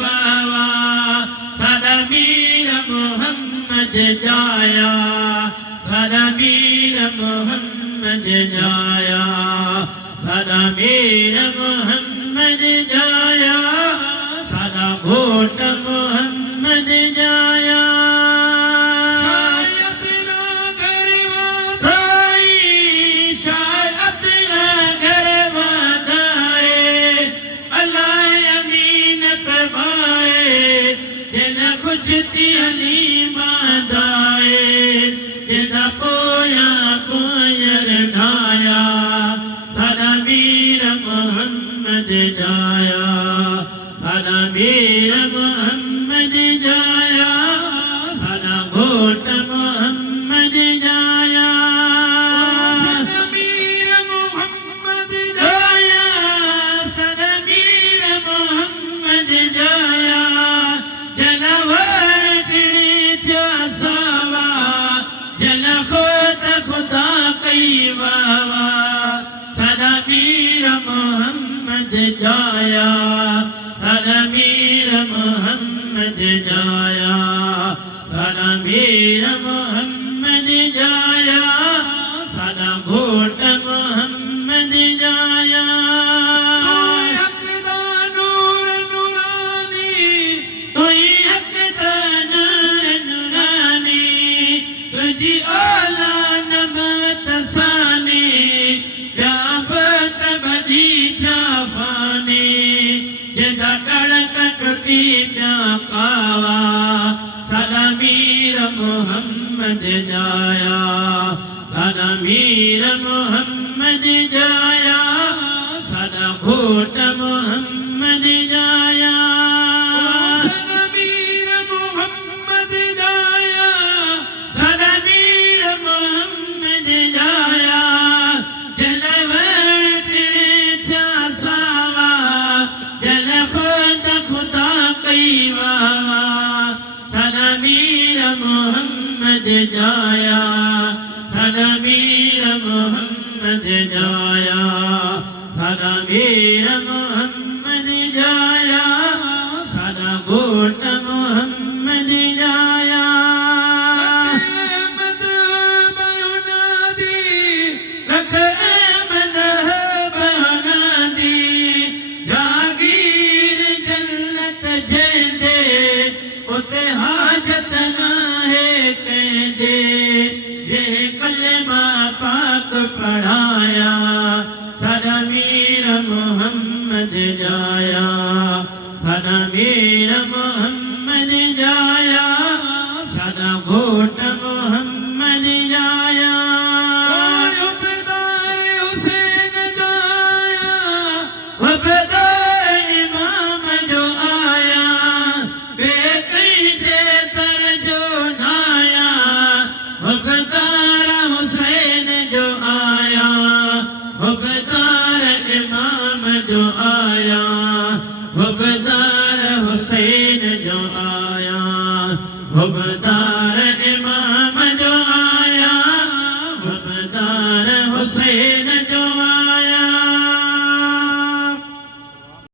वावा सादा मीर मोहम्मद जाया सादा मीर मोहम्मद जाया सादा मीर मोहम्मद जाया सादा घोट मोहम्मद जाया हलीमा दाए जिदा पोया कोयर ढाया सादा मीर मोहम्मद जाया सादा मीर मोहम्मद जाया सादा घोट मोहम्मद जाया सादा मीर मोहम्मद जाया सादा मीर मोहम्मद जाया वावा सादा मीर मोहम्मद जाया सादा मीर मोहम्मद जाया सादा मीर मोहम्मद जाया सादा घोट मोहम्मद जाया तुझी ओला नबवत सानी जाबत बदी जाफानी जिदा कड़क टुटी प्या कावा सादा मीर मोहम्मद जाया सादा मीर मोहम्मद जाया सादा घोट मोहम्मद जाया सादा मीर मोहम्मद जाया सादा मीर मोहम्मद जाया सादा मीर मोहम्मद जाया सादा घोट मोहम्मद जाया हाजत ना है कहदे जे कलमा पाक पढ़ाया सादा मीर मोहम्मद जाया सादा मीर मोहम्मद जाया सादा घोट मोहम्मद जाया हुसैन जाया वफादार इमाम जो आया हुसैन जो आया वफादार इमाम जो आया वफादार हुसैन जो आया वफादार